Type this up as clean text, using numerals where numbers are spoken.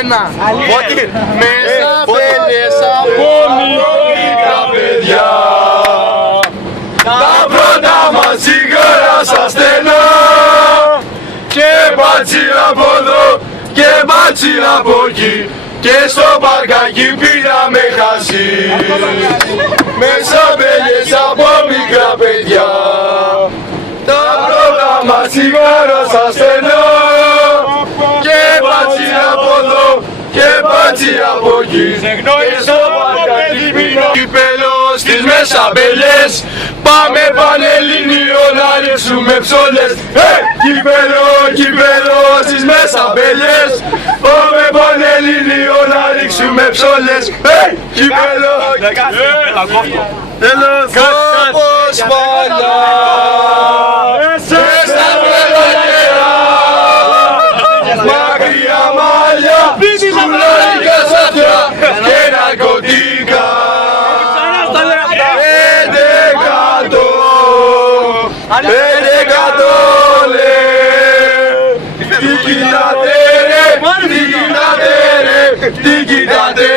Ένα. Μέσα μπέλιες από μικρά παιδιά. Τα πρώτα μας τσιγάρα στα στενά. Και μπάτσιρα από εδώ και μπάτσιρα από εκεί. Και στο παρκάκι πήραμε χασί. Μέσα μπέλιες από μικρά παιδιά. Τα πρώτα μας τσιγάρα στα στενά. Και μπάτσιρα από εδώ και μπάτσιρα από εκεί. Και στο παρκάκι πήραμε κύπελο στις Μεσαμπέλιες. Πάμε Πανελλήνιο να ρίξουμε ψόλες. Κύπελο, κύπελο στις Μεσαμπέλιες. Πάμε Πανελλήνιο να ρίξουμε ψόλες. Κύπελο, τέλος, όπως παλιά. Στα βρετανιέρα, μακριά μαλλιά, σκουλαρικά σάτια και ναρκωτικά. Πεντεκατό λέ. Τι κοιτάτε ρε, τι κοιτάτε ρε, τι κοιτάτε